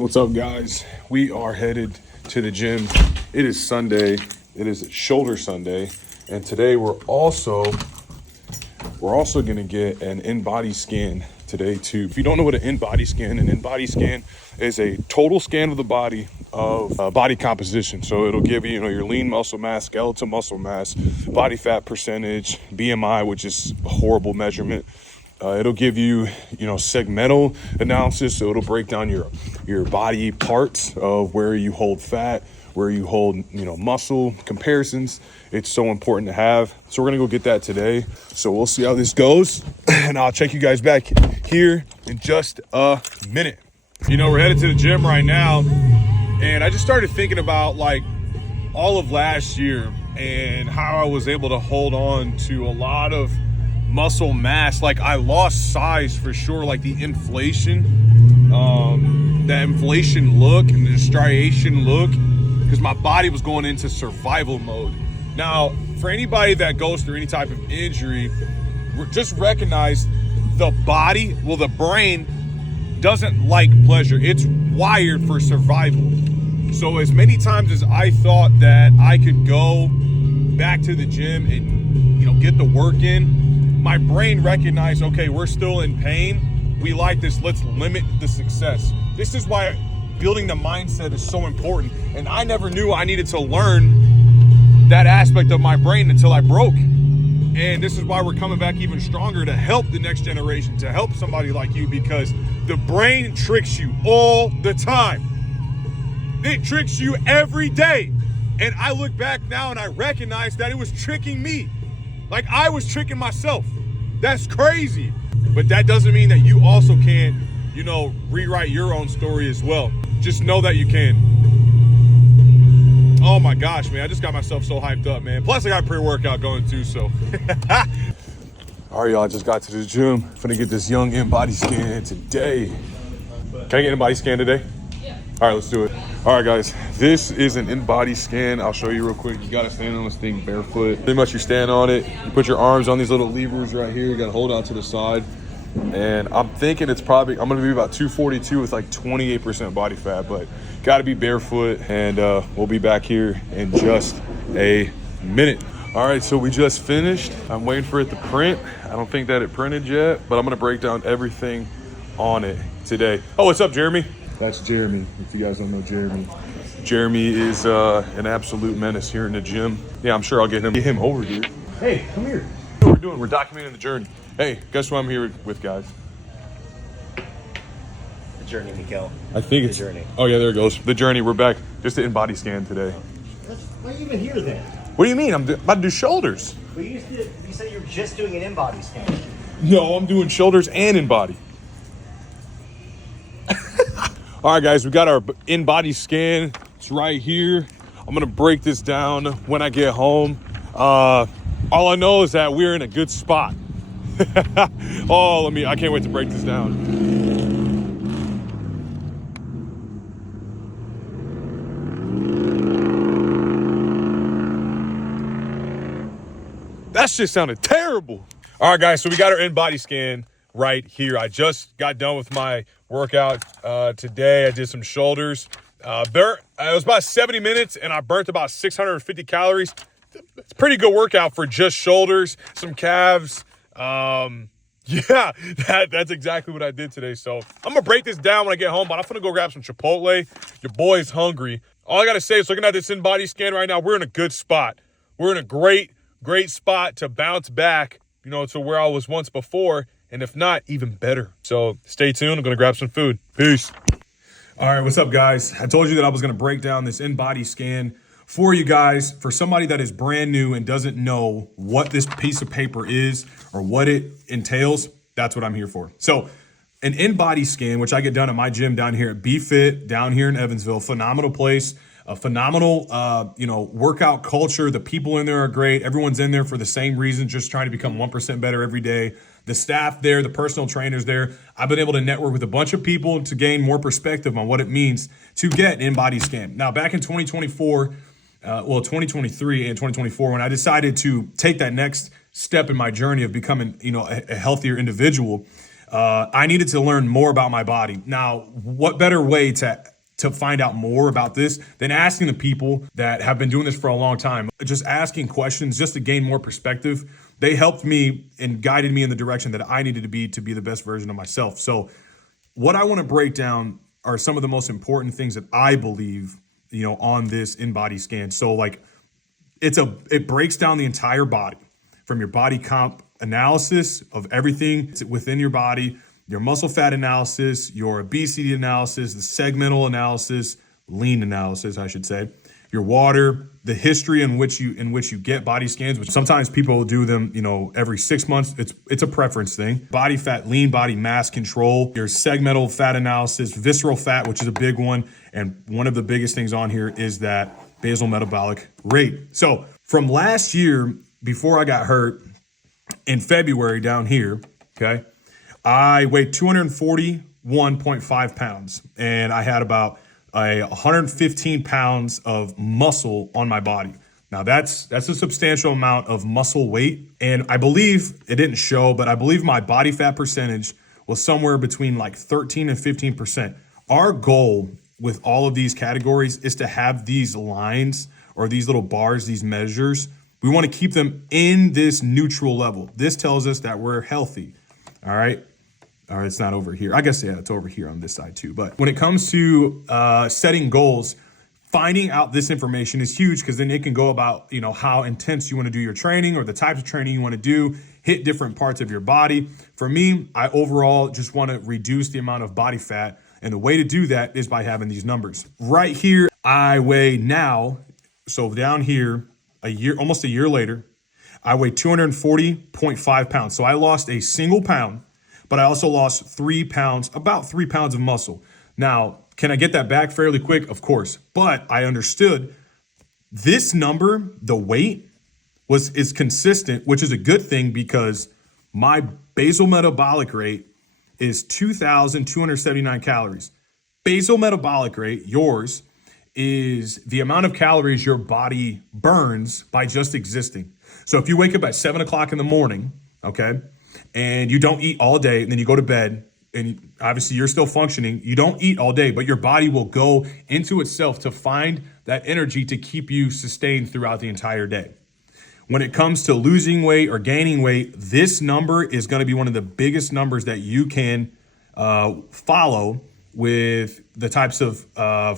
What's up, guys? We are headed to the gym. It is Sunday. It is Shoulder Sunday, and today we're also gonna get an in-body scan today too. If you don't know what an in-body scan is a total scan of the body of body composition. So it'll give you, your lean muscle mass, skeletal muscle mass, body fat percentage, BMI, which is a horrible measurement. It'll give you, segmental analysis. So it'll break down your body parts of where you hold fat, where you hold, muscle comparisons. It's so important to have. So we're going to go get that today. So we'll see how this goes. And I'll check you guys back here in just a minute. We're headed to the gym right now. And I just started thinking about all of last year and how I was able to hold on to a lot of muscle mass. I lost size for sure, the inflation, that inflation look and the striation look, because my body was going into survival mode. Now, for anybody that goes through any type of injury, just recognize the brain doesn't like pleasure. It's wired for survival. So as many times as I thought that I could go back to the gym and, get the work in, my brain recognized, okay, we're still in pain. We like this. Let's limit the success. This is why building the mindset is so important. And I never knew I needed to learn that aspect of my brain until I broke. And this is why we're coming back even stronger to help the next generation, to help somebody like you, because the brain tricks you all the time. It tricks you every day. And I look back now and I recognize that it was tricking me. I was tricking myself. That's crazy. But that doesn't mean that you also can't, rewrite your own story as well. Just know that you can. Oh my gosh, man. I just got myself so hyped up, man. Plus I got pre-workout going too, so. All right, y'all, I just got to the gym. Finna get this young in-body scan today. Can I get an in-body scan today? Yeah. All right, let's do it. All right, guys, this is an in-body scan. I'll show you real quick. You gotta stand on this thing barefoot. Pretty much you stand on it. You put your arms on these little levers right here. You gotta hold on to the side. And I'm thinking I'm gonna be about 242 with 28% body fat, but gotta be barefoot. And we'll be back here in just a minute. All right, so we just finished. I'm waiting for it to print. I don't think that it printed yet, but I'm gonna break down everything on it today. Oh, what's up, Jeremy? That's Jeremy, if you guys don't know Jeremy. Jeremy is an absolute menace here in the gym. Yeah, I'm sure I'll get him over here. Hey, come here. What we're doing, we're documenting the journey. Hey, guess who I'm here with, guys? The journey, Miguel. I think it's the journey. Oh yeah, there it goes. The journey, we're back. Just an in-body scan today. Why are you even here then? What do you mean? I'm about to do shoulders. Well, you said you were just doing an in-body scan. No, I'm doing shoulders and in-body. All right, guys, we got our in-body scan. It's right here. I'm gonna break this down when I get home. All I know is that we're in a good spot. I can't wait to break this down. That shit sounded terrible. All right, guys, so we got our in-body scan right here. I just got done with my workout today. I did some shoulders. It was about 70 minutes and I burnt about 650 calories. It's a pretty good workout for just shoulders, some calves. Yeah, that's exactly what I did today. So I'm gonna break this down when I get home, but I'm gonna go grab some Chipotle. Your boy's hungry. All I gotta say is, looking at this in-body scan right now, we're in a good spot. We're in a great spot to bounce back, to where I was once before. And if not, even better. So stay tuned. I'm going to grab some food. Peace. All right, what's up, guys? I told you that I was going to break down this in-body scan for you guys. For somebody that is brand new and doesn't know what this piece of paper is or what it entails, that's what I'm here for. So an in-body scan, which I get done at my gym down here at BFit, down here in Evansville, phenomenal place. A phenomenal, workout culture. The people in there are great. Everyone's in there for the same reason, just trying to become 1% better every day. The staff there, the personal trainers there. I've been able to network with a bunch of people to gain more perspective on what it means to get an in-body scan. Now, back in 2023 and 2024, when I decided to take that next step in my journey of becoming, a healthier individual, I needed to learn more about my body. Now, what better way to find out more about this than asking the people that have been doing this for a long time, just asking questions just to gain more perspective. They helped me and guided me in the direction that I needed to be the best version of myself. So what I want to break down are some of the most important things that I believe, on this InBody scan. So like it breaks down the entire body from your body comp analysis of everything within your body, your muscle fat analysis, your obesity analysis, the segmental analysis, lean analysis, I should say, your water, the history in which you get body scans, which sometimes people will do them, every 6 months. It's a preference thing. Body fat, lean body mass control, your segmental fat analysis, visceral fat, which is a big one. And one of the biggest things on here is that basal metabolic rate. So from last year, before I got hurt in February down here, okay, I weighed 241.5 pounds and I had about 115 pounds of muscle on my body. Now that's a substantial amount of muscle weight. And I believe it didn't show, but I believe my body fat percentage was somewhere between like 13 and 15%. Our goal with all of these categories is to have these lines or these little bars, these measures. We want to keep them in this neutral level. This tells us that we're healthy. All right. Or it's not over here. I guess, yeah, it's over here on this side too. But when it comes to setting goals, finding out this information is huge because then it can go about, how intense you want to do your training or the types of training you want to do, hit different parts of your body. For me, I overall just want to reduce the amount of body fat. And the way to do that is by having these numbers. Right here, I weigh now, so down here, almost a year later, I weigh 240.5 pounds. So I lost a single pound. But I also lost 3 pounds, about 3 pounds of muscle. Now, can I get that back fairly quick? Of course. But I understood this number, the weight, is consistent, which is a good thing because my basal metabolic rate is 2,279 calories. Basal metabolic rate, yours, is the amount of calories your body burns by just existing. So if you wake up at 7 o'clock in the morning, okay, and you don't eat all day, and then you go to bed, and obviously you're still functioning, you don't eat all day, but your body will go into itself to find that energy to keep you sustained throughout the entire day. When it comes to losing weight or gaining weight, this number is going to be one of the biggest numbers that you can follow with the types of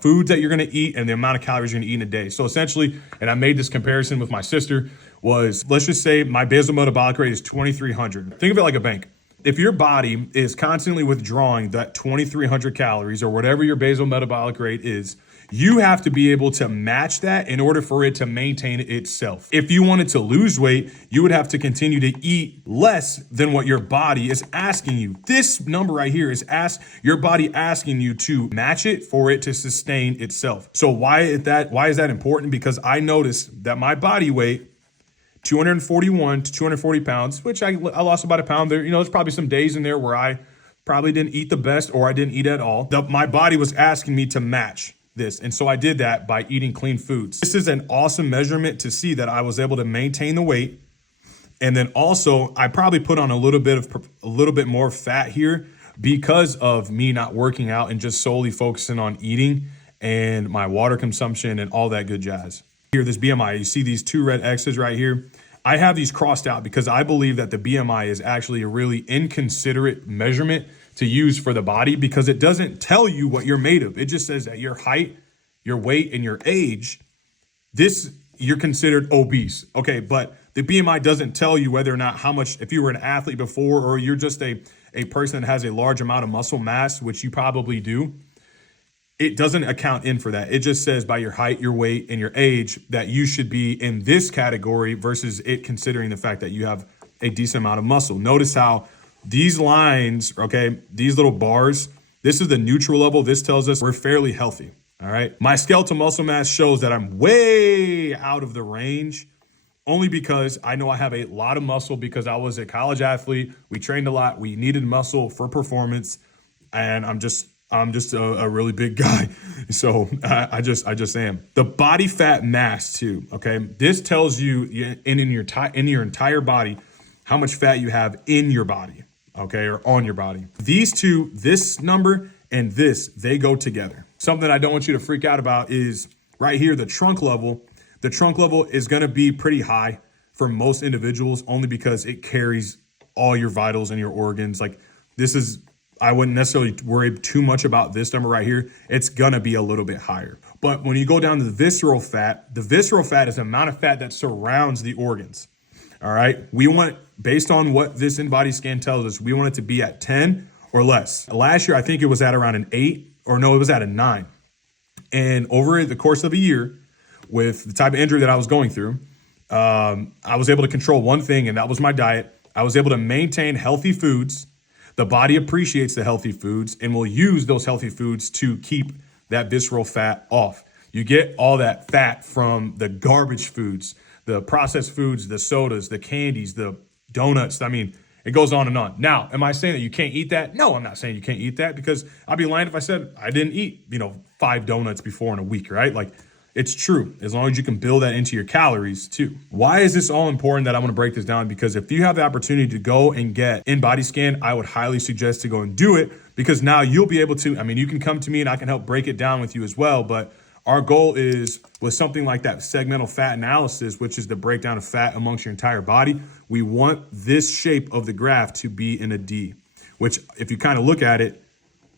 foods that you're going to eat and the amount of calories you're going to eat in a day. So essentially, and I made this comparison with my sister, was let's just say my basal metabolic rate is 2,300. Think of it like a bank. If your body is constantly withdrawing that 2,300 calories or whatever your basal metabolic rate is, you have to be able to match that in order for it to maintain itself. If you wanted to lose weight, you would have to continue to eat less than what your body is asking you. This number right here is your body asking you to match it for it to sustain itself. So why is that important? Because I noticed that my body weight, 241 to 240 pounds, which I lost about a pound there. There's probably some days in there where I probably didn't eat the best or I didn't eat at all. My body was asking me to match this. And so I did that by eating clean foods. This is an awesome measurement to see that I was able to maintain the weight. And then also I probably put on a little bit more fat here because of me not working out and just solely focusing on eating and my water consumption and all that good jazz. Here, this BMI, you see these 2 red X's right here. I have these crossed out because I believe that the BMI is actually a really inconsiderate measurement to use for the body because it doesn't tell you what you're made of. It just says that your height, your weight, and your age, you're considered obese. Okay, but the BMI doesn't tell you whether or not how much, if you were an athlete before or you're just a person that has a large amount of muscle mass, which you probably do. It doesn't account in for that. It just says by your height, your weight, and your age that you should be in this category versus it considering the fact that you have a decent amount of muscle. Notice how these lines, okay, these little bars, this is the neutral level. This tells us we're fairly healthy, all right? My skeletal muscle mass shows that I'm way out of the range only because I know I have a lot of muscle because I was a college athlete. We trained a lot. We needed muscle for performance, and I'm just a really big guy. So I just am. The body fat mass too, okay? This tells you in your entire body how much fat you have in your body, okay, or on your body. These two, this number and this, they go together. Something I don't want you to freak out about is right here, the trunk level. The trunk level is going to be pretty high for most individuals only because it carries all your vitals and your organs. Like this is, I wouldn't necessarily worry too much about this number right here. It's going to be a little bit higher. But when you go down to the visceral fat is the amount of fat that surrounds the organs. All right. We want, based on what this InBody scan tells us, we want it to be at 10 or less. Last year, I think it was at around an 8, or no, it was at a 9. And over the course of a year, with the type of injury that I was going through, I was able to control one thing, and that was my diet. I was able to maintain healthy foods. The body appreciates the healthy foods and will use those healthy foods to keep that visceral fat off. You get all that fat from the garbage foods, the processed foods, the sodas, the candies, the donuts. I mean, it goes on and on. Now, am I saying that you can't eat that? No, I'm not saying you can't eat that, because I'd be lying if I said I didn't eat, 5 donuts before in a week, right? Like, it's true, as long as you can build that into your calories too. Why is this all important that I want to break this down? Because if you have the opportunity to go and get InBody scan, I would highly suggest to go and do it, because now you'll be able to, you can come to me and I can help break it down with you as well. But our goal is with something like that segmental fat analysis, which is the breakdown of fat amongst your entire body. We want this shape of the graph to be in a D, which if you kind of look at it,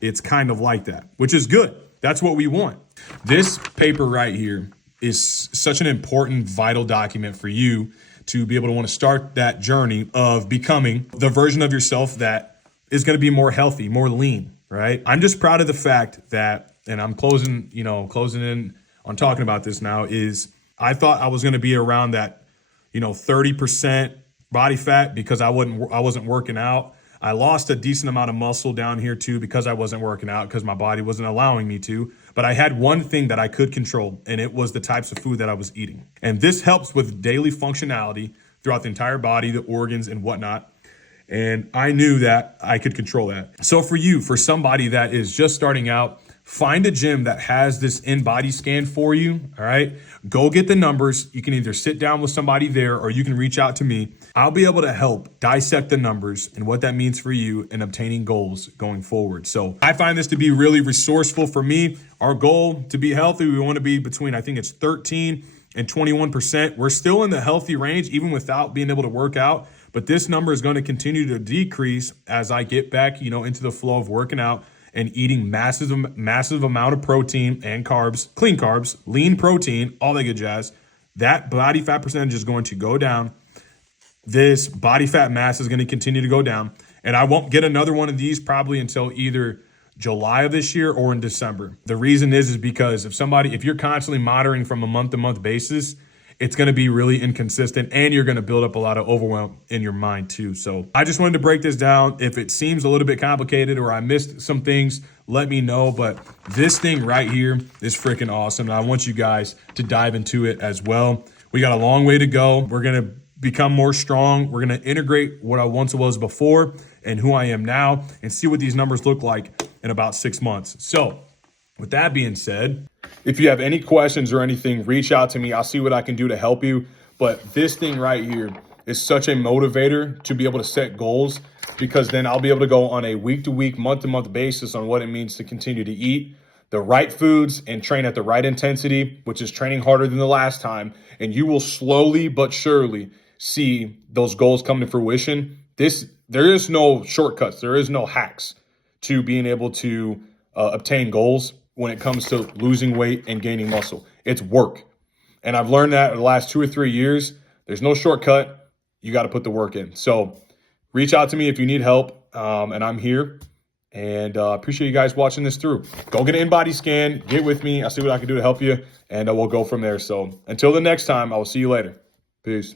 it's kind of like that, which is good. That's what we want. This paper right here is such an important, vital document for you to be able to want to start that journey of becoming the version of yourself that is going to be more healthy, more lean, right? I'm just proud of the fact that, and I'm closing in on talking about this now, is I thought I was going to be around that, 30% body fat because I wasn't working out. I lost a decent amount of muscle down here too because I wasn't working out, because my body wasn't allowing me to. But I had one thing that I could control, and it was the types of food that I was eating. And this helps with daily functionality throughout the entire body, the organs and whatnot. And I knew that I could control that. So for somebody that is just starting out, find a gym that has this InBody scan for you, all right? Go get the numbers. You can either sit down with somebody there or you can reach out to me. I'll be able to help dissect the numbers and what that means for you in obtaining goals going forward. So I find this to be really resourceful for me. Our goal to be healthy, we want to be between, I think it's 13 and 21%. We're still in the healthy range, even without being able to work out. But this number is going to continue to decrease as I get back, into the flow of working out and eating massive amount of protein and carbs, clean carbs, lean protein, all that good jazz. That body fat percentage is going to go down. This body fat mass is going to continue to go down. And I won't get another one of these probably until either July of this year or in December. The reason is because if you're constantly monitoring from a month-to-month basis, it's going to be really inconsistent and you're going to build up a lot of overwhelm in your mind too. So I just wanted to break this down. If it seems a little bit complicated or I missed some things, let me know. But this thing right here is freaking awesome. And I want you guys to dive into it as well. We got a long way to go. We're going to become more strong. We're going to integrate what I once was before and who I am now and see what these numbers look like in about 6 months. So with that being said, if you have any questions or anything, reach out to me. I'll see what I can do to help you. But this thing right here is such a motivator to be able to set goals, because then I'll be able to go on a week-to-week, month-to-month basis on what it means to continue to eat the right foods and train at the right intensity, which is training harder than the last time. And you will slowly but surely see those goals come to fruition. There is no shortcuts. There is no hacks to being able to obtain goals when it comes to losing weight and gaining muscle. It's work. And I've learned that in the last 2 or 3 years. There's no shortcut. You got to put the work in. So reach out to me if you need help. And I'm here. And appreciate you guys watching this through. Go get an InBody scan. Get with me. I'll see what I can do to help you. And we'll go from there. So until the next time, I will see you later. Peace.